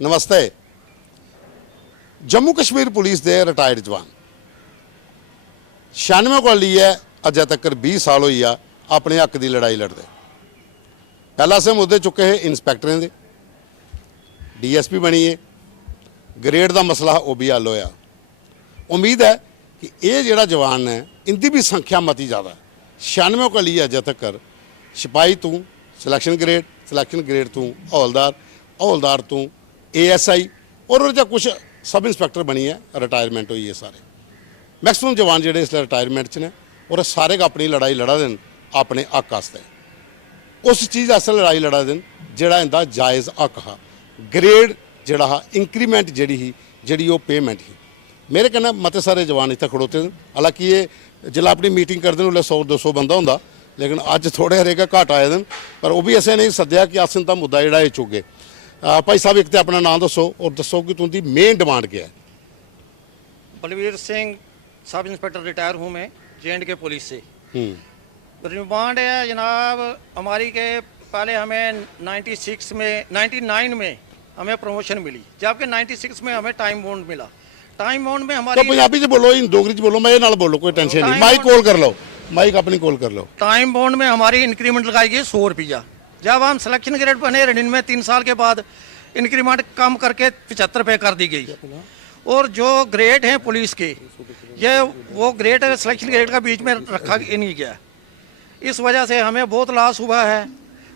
नमस्ते। जम्मू कश्मीर पुलिस के रिटायर्ड जवान 96 को ली है अजे तक 20 साल हुई आ अपने हक की लड़ाई लड़ते। पहला असें मुद्दे चुके हैं इंस्पैक्टरें के, DSP बनी है, ग्रेड का मसला वह भी हल होया। उम्मीद है कि ये जोड़ा जवान है इनकी भी संख्या मती ज़्यादा है। 96 को ली अजे तक सिपाही तू सिलेक्शन ग्रेड तू हौलदार तू ASI और कुछ सब इंस्पैक्टर बनी है, रिटायरमेंट हुई है। सारे मैक्सिमम जवान जोड़े इसलिए रिटायरमेंट च ने और सारे अपनी लड़ाई लड़ा देन अपने हक वास्ते। उस चीज़ आस्ते लड़ाई लड़ा देन जोड़ा इनका जायज़ हक हा। ग्रेड जोड़ा हा इंक्रीमेंट जी वो पेमेंट ही मेरे कहना मते सारे जवान इतने खड़ोते हैं। हालांकि ये जिला अपनी मीटिंग करते हैं 100-200 बंदा होंगे, लेकिन अज थोड़े हरेक घट आए दिन, पर वह भी असें नहीं सद्या कि अस इनका मुद्दा जोड़ा ये चुके। भाई साहब एक तो अपना नाम दसो और दसो कि तुमकी मेन डिमांड क्या है। Balvir Singh sub inspector retire हूँ मैं J&K पुलिस से। डिमांड है जनाब हमारी के पहले हमें 99 में हमें प्रमोशन मिली, जबकि 96 में हमें टाइम बॉन्ड मिला। टाइम बॉन्ड में हमारी तो पंजाबी च बोलो, डोगरी च बोलो, मैं नाल बोलो, कोई टेंशन नहीं। माइक कॉल कर लो, माइक अपनी कॉल कर लो। टाइम बॉन्ड में हमारी इंक्रीमेंट लगाई गई 100 रुपया। जब हम सिलेक्शन ग्रेड बने रणनीति में 3 साल के बाद इंक्रीमेंट कम करके 75 रुपये कर दी गई। और जो ग्रेड हैं पुलिस के, ये वो ग्रेड सिलेक्शन ग्रेड का बीच में रखा नहीं गया। इस वजह से हमें बहुत लॉस हुआ है।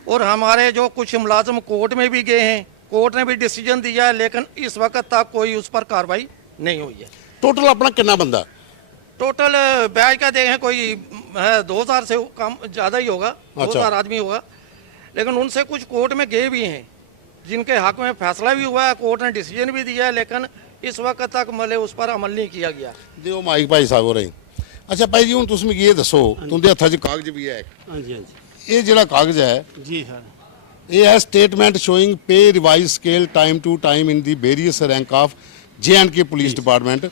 और हमारे जो कुछ मुलाजम कोर्ट में भी गए हैं, कोर्ट ने भी डिसीजन दिया है, लेकिन इस वक्त तक कोई उस पर कार्रवाई नहीं हुई है। टोटल अपना कितना बंदा? टोटल बैच का देखें कोई है 2000 से कम ज़्यादा ही होगा, 2000 आदमी होगा। लेकिन उनसे कुछ कोर्ट में गए भी हैं जिनके हक में फैसला भी हुआ है, कोर्ट ने डिसीजन भी दिया है, लेकिन इस वक्त तक मतलब उस पर अमल नहीं किया गया। दिओ माइक भाई साहब हो रही। अच्छा भाई जी, हूँ तुम ये दसो, तुमके हथा च कागज भी है? हाँ जी, हाँ जी। ये जोड़ा कागज है जी सर, ये है statement showing pay revise scale time to time in the various rank of J&K police department.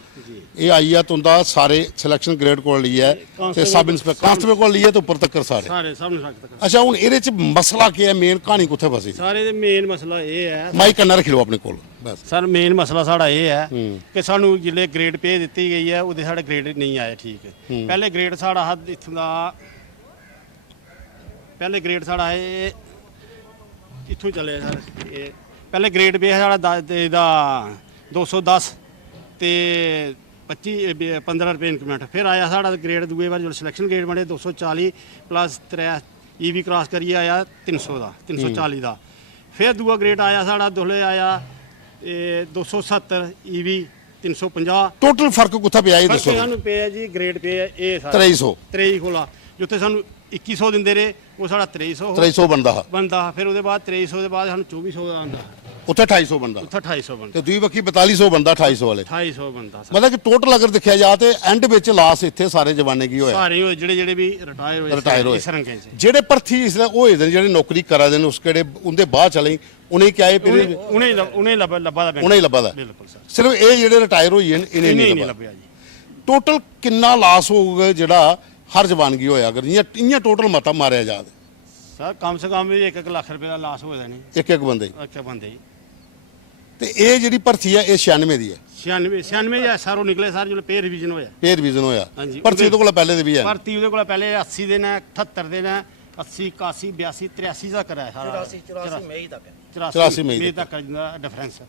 ये आई है तुंदा सारे सिलेक्शन ग्रेड को ली है ते सब इंस्पेक्टर कांस्टेबल को ली है तो ऊपर तक सारे सामने तक। अच्छा हूँ ये मसला क्या है, मेन कहानी कुत्थे फसी? सारे दे मेन मसला ये है माइक कन्ना रखी लो अपने कोल बस। सर मेन मसला साड़ा ये है कि सानू जिले ग्रेड पे दी गई है उहदे साढ़े ग्रेड नहीं आए ठीक है। पहले ग्रेड साड़ा हा इत्थों दा, पहले ग्रेड साड़ा है इत्थों चले सर। ये पहले ग्रेड पे साड़ा 210 ते 15 रुपये इंक्रीमेंट। फिर आया साढ़ा ग्रेड दूए बार जो सिलेक्शन ग्रेड बने 240 प्लस 3 EV क्रॉस करिए आया 300 का 340 का। फिर दूआ ग्रेड आया साढ़ा दोले आया 270 EV 350। टोटल फर्क कुत्थे पे आई दसो? सानू पे है जी ग्रेड पे है ये 2300 कोला जिथे सानू 2100 दिंदे रहे वो साढ़ा 2300 बनता। फिर उसके बाद 2300 के बाद सानू 2400 का आंदा, उत्थे 250 बंदा, उत्थे 250 बनता ते दूई बक्खी 4200 बंदा 250 वाले 250 बनता। मतलब कि टोटल अगर देखा जाए तो एंड विच लास इत्थे सारे जवाने की होया, सारे होए जेड़े भी रिटायर होए इस रंगे च। जेड़े भर्ती इसले होए दे जेड़े नौकरी करा दे उस केड़े उनदे बाद चले उन्हें क्या है उन्हें लब्भा दा बिल्कुल सर। सिर्फ ये जेड़े रिटायर होई इन्हें नहीं लब्भा जी। टोटल किन्ना लास होगा जेड़ा हर जवान की होया अगर इयां टोटल मता मारिया जा सर? कम से कम 1 लाख रुपए का लास होए दा नहीं एक बंदे एक बंदे ते ये जेड़ी भर्ती है ये 96 दी है। 96 या सारों निकले सर जो पे रिवीजन होया। पे रिवीजन होया हाँ जी। भर्ती उहदे कोल पहले दी भी है। भर्ती उहदे कोल पहले 80 दिन है, 78 दिन है, 80 81 82 83 तक है सारा 84 मई तक है। 84 मई तक डिफरेंस।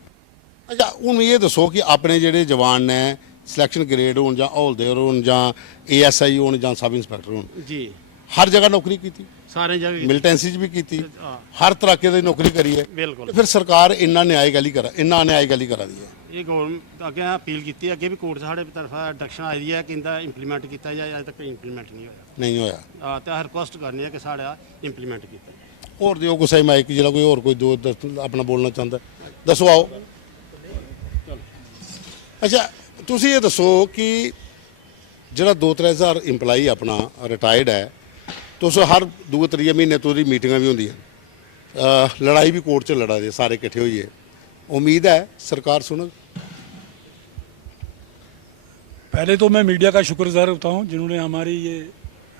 अच्छा हूँ ये दसो कि अपने जेड़े जवान ने सिलेक्शन ग्रेड होन जां हौलदार होन जां ASI होन जां सब इंस्पैक्टर होन जी हर जगह नौकरी की सारे जगह मिलिटेंसी भी की हर तरह की नौकरी करी है। बिल्कुल। फिर सरकार इन्ना न्याय गली करा दी है। ये गौरमेंट अगे अपील की अगे भी कोर्ट साढ़े तरफा डायरेक्शन आई है कि इंदा इंप्लीमेंट किया जाए, अजे तक इंप्लीमेंट नहीं होया। तो रिक्वेस्ट करनी है कि साढ़ा इंप्लीमेंट किया। और दियो कुछ माइक जो कोई और कोई दो अपना बोलना चाहता दसो आओ। अच्छा तुम ये दसो कि जो 2-3 हज़ार इंपलाई अपना रिटायर्ड है तो हर 2-3 महीने तो मीटिंग भी होंगी, लड़ाई भी कोर्ट च लड़ा दे सारे इकट्ठे होइए, उम्मीद है सरकार सुन? पहले तो मैं मीडिया का शुक्रगुजार होता हूँ जिन्होंने हमारी ये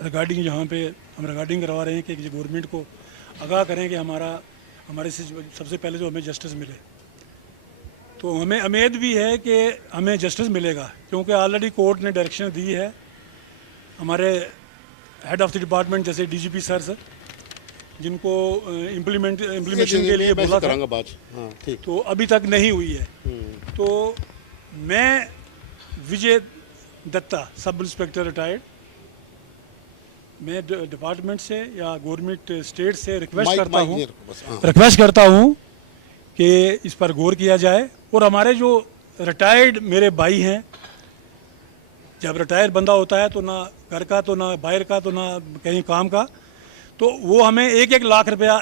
रिगार्डिंग यहाँ पे हम रिगार्डिंग करवा रहे हैं कि गवर्नमेंट को आगाह करें कि हमारे से सबसे पहले जो हमें जस्टिस मिले। तो हमें उम्मीद भी है कि हमें जस्टिस मिलेगा, क्योंकि ऑलरेडी कोर्ट ने डायरेक्शन दी है हमारे हेड ऑफ द डिपार्टमेंट जैसे डीजीपी सर जिनको इम्प्लीमेशन के लिए बोला था, हाँ ठीक। तो अभी तक नहीं हुई है। तो मैं Vijay Datta sub inspector retired, मैं डिपार्टमेंट से या गवर्नमेंट स्टेट से रिक्वेस्ट करता हूँ कि इस पर गौर किया जाए। और हमारे जो रिटायर्ड मेरे भाई हैं, जब रिटायर बंदा होता है तो ना घर का तो ना बाहर का तो ना कहीं काम का, तो वो हमें 1-1 लाख रुपया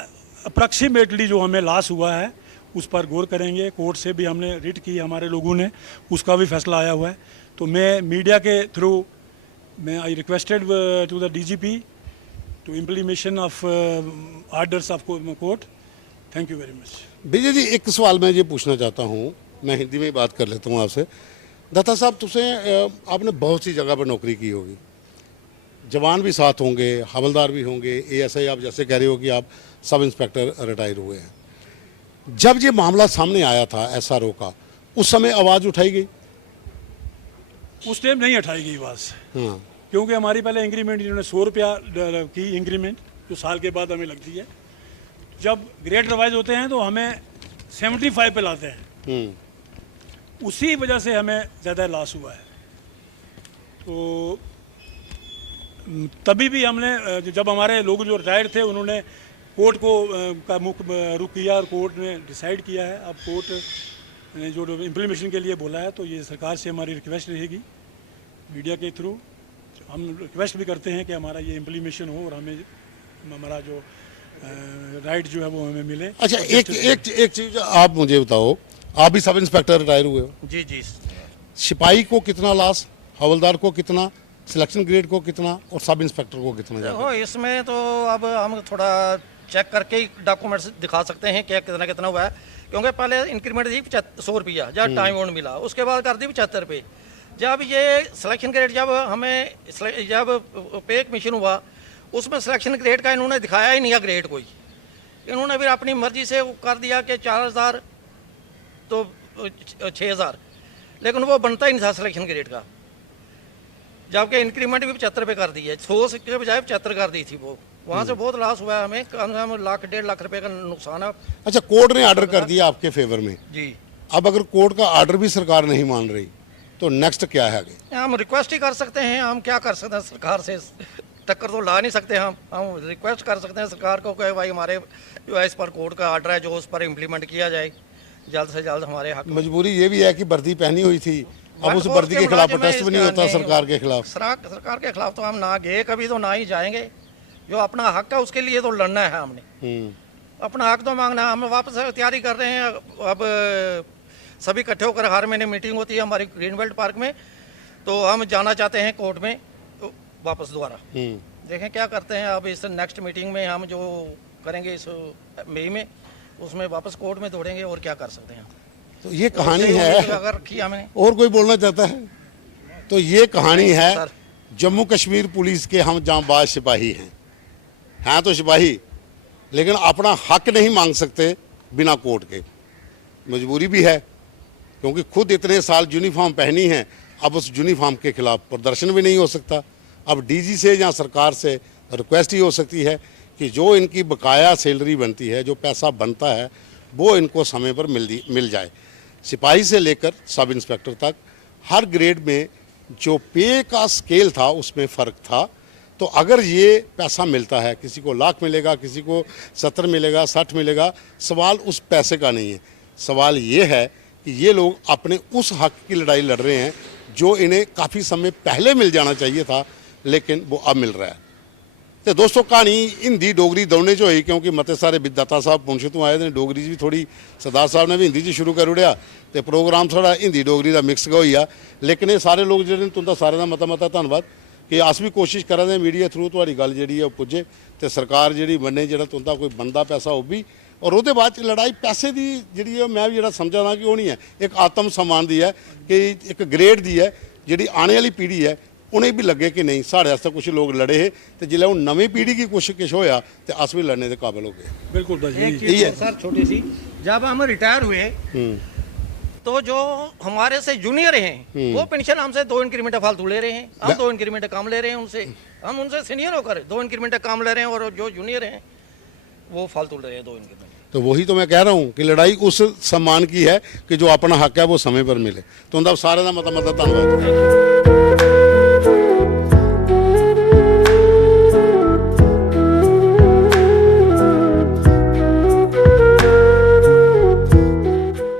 अप्रॉक्सीमेटली जो हमें लॉस हुआ है उस पर गौर करेंगे। कोर्ट से भी हमने रिट की हमारे लोगों ने, उसका भी फैसला आया हुआ है। तो मैं मीडिया के थ्रू मैं I requested to the DGP to implementation of orders of court. Thank you very much. Vijay ji, एक सवाल मैं ये पूछना चाहता हूँ, मैं हिंदी में ही बात कर लेता हूँ आपसे। दत्ता साहब, आपने बहुत सी जगह पर नौकरी की होगी, जवान भी साथ होंगे, हवलदार भी होंगे, एएसआई आप जैसे कह रहे हो कि आप सब इंस्पेक्टर रिटायर हुए हैं। जब ये मामला सामने आया था एसआरओ का, उस समय आवाज़ उठाई गई? उस टाइम नहीं उठाई गई आवाज़, हाँ, क्योंकि हमारी पहले इंक्रीमेंट इन्होंने 100 रुपया की इंक्रीमेंट जो साल के बाद हमें लगती है। जब ग्रेड रिवाइज होते हैं तो हमें 75 पे लाते हैं, उसी वजह से हमें ज़्यादा लॉस हुआ है। तो तभी भी हमने, जब हमारे लोग जो रिटायर्ड थे उन्होंने कोर्ट को का मुख रुख किया और कोर्ट ने डिसाइड किया है। अब कोर्ट ने जो इम्प्लीमेशन के लिए बोला है, तो ये सरकार से हमारी रिक्वेस्ट रहेगी मीडिया के थ्रू। हम रिक्वेस्ट भी करते हैं कि हमारा ये इम्प्लीमेशन हो और हमें हमारा जो राइट जो है वो हमें मिले। अच्छा, एक चीज़ आप मुझे बताओ, आप भी सब इंस्पेक्टर रिटायर हुए हो? जी जी। सिपाही को कितना लॉस, हवलदार को कितना, सिलेक्शन ग्रेड को कितना और सब इंस्पेक्टर को कितना जाता देखो, इसमें तो अब हम थोड़ा चेक करके ही डॉक्यूमेंट्स दिखा सकते हैं कि कितना कितना हुआ है। क्योंकि पहले इंक्रीमेंट दी 100 रुपया, जब टाइम ऑन मिला, उसके बाद कर दी 75 रुपये। जब ये सिलेक्शन ग्रेड जब पे कमीशन हुआ, उसमें सिलेक्शन ग्रेड का इन्होंने दिखाया ही नहीं है ग्रेड कोई। इन्होंने फिर अपनी मर्जी से वो कर दिया कि 4000 तो 6000, लेकिन वो बनता ही नहीं था सिलेक्शन ग्रेड का। जबकि इंक्रीमेंट भी 75 पे कर दी है, 100 के बजाय 75 कर दी थी। वो वहाँ से बहुत लॉस हुआ है हमें, कम से कम 1-1.5 लाख रुपए का नुकसान है। अच्छा, कोर्ट ने ऑर्डर कर दिया आपके फेवर में जी। अब अगर कोर्ट का ऑर्डर भी सरकार नहीं मान रही तो नेक्स्ट क्या है आगे? हम रिक्वेस्ट ही कर सकते हैं। हम क्या कर सकते हैं, सरकार से टक्कर तो ला नहीं सकते। हम रिक्वेस्ट कर सकते हैं सरकार को कि भाई हमारे जो है इस पर कोर्ट का ऑर्डर है, जो उस पर इम्प्लीमेंट किया जाए जल्द से जल्द हमारे हक। मजबूरी ये भी है कि वर्दी पहनी हुई थी, अब उस वर्दी के खिलाफ प्रोटेस्ट भी नहीं होता सरकार के खिलाफ। सरकार के खिलाफ तो हम ना गए कभी, तो ना ही जाएंगे। जो अपना हक है उसके लिए तो लड़ना है हमने, अपना हक तो मांगना है। हम वापस तैयारी कर रहे हैं। अब सभी इकट्ठे होकर हर महीने मीटिंग होती है हमारी ग्रीन बेल्ट पार्क में, तो हम जाना चाहते हैं कोर्ट में वापस दोबारा। देखें क्या करते हैं। अब इस नेक्स्ट मीटिंग में हम जो करेंगे इस मई में, उसमें वापस कोर्ट में दौड़ेंगे। और क्या कर सकते हैं। तो ये कहानी है। अगर किया हमने, और कोई बोलना चाहता है तो ये कहानी है जम्मू कश्मीर पुलिस के हम जांबाज सिपाही हैं तो सिपाही, लेकिन अपना हक नहीं मांग सकते बिना कोर्ट के। मजबूरी भी है, क्योंकि खुद इतने साल यूनिफॉर्म पहनी है, अब उस यूनिफॉर्म के खिलाफ प्रदर्शन भी नहीं हो सकता। अब डीजी से या सरकार से रिक्वेस्ट ही हो सकती है कि जो इनकी बकाया सैलरी बनती है, जो पैसा बनता है, वो इनको समय पर मिल जाए। सिपाही से लेकर सब इंस्पेक्टर तक हर ग्रेड में जो पे का स्केल था उसमें फ़र्क था। तो अगर ये पैसा मिलता है, किसी को 1 लाख मिलेगा, किसी को 70 मिलेगा, 60 मिलेगा, सवाल उस पैसे का नहीं है। सवाल ये है कि ये लोग अपने उस हक की लड़ाई लड़ रहे हैं जो इन्हें काफ़ी समय पहले मिल जाना चाहिए था, लेकिन वो अब मिल रहा है। तो दोस्तों, कहानी हिंदी डोगरी दोने जो हुई, क्योंकि मते सारे विदाता साहब पुंछ तो आए थे, डोगरी भी थोड़ी सरदार साहब ने भी हिंदी शुरू कर उड़िया, तो प्रोग्राम थोड़ा हिंदी डोगरी का मिक्स हुई आ। लेकिन ये सारे लोग जो तुंदा सारे का मता धन्यवाद कि अस भी कोशिश करा दे मीडिया थ्रू थोड़ी गल जी पुजे, तो सरकार जी मने जो तुंदा कोई बनता पैसा वो भी। और वो बाद लड़ाई पैसे की जी मैं भी जो समझा ना कि वो नहीं है, एक आत्म सम्मान की है, कि एक ग्रेड की है, जी आने वाली पीढ़ी है उन्हें भी लगे कि नहीं साढ़े वास्ते कुछ लोग लड़े है, तो जिले हूँ नवी पीढ़ी की कुछ होया तो अस भी लड़ने के काबिल हो गए। बिल्कुल सर छोटी सी, जब हम रिटायर हुए तो जो हमारे से जूनियर हैं वो पेंशन हमसे 2 इंक्रीमेंट फालतू ले रहे हैं, हम 2 इंक्रीमेंट कम ले रहे हैं उनसे, हम उनसे सीनियर होकर 2 इंक्रीमेंट कम ले रहे हैं, और जो जूनियर हैं वो फालतू ले रहे हैं 2 इंक्रीमेंट। तो वही तो मैं कह रहा हूँ कि लड़ाई उस सम्मान की है कि जो अपना हक है वो समय पर मिले। तो उनका सारे का मतलब धन्यवाद।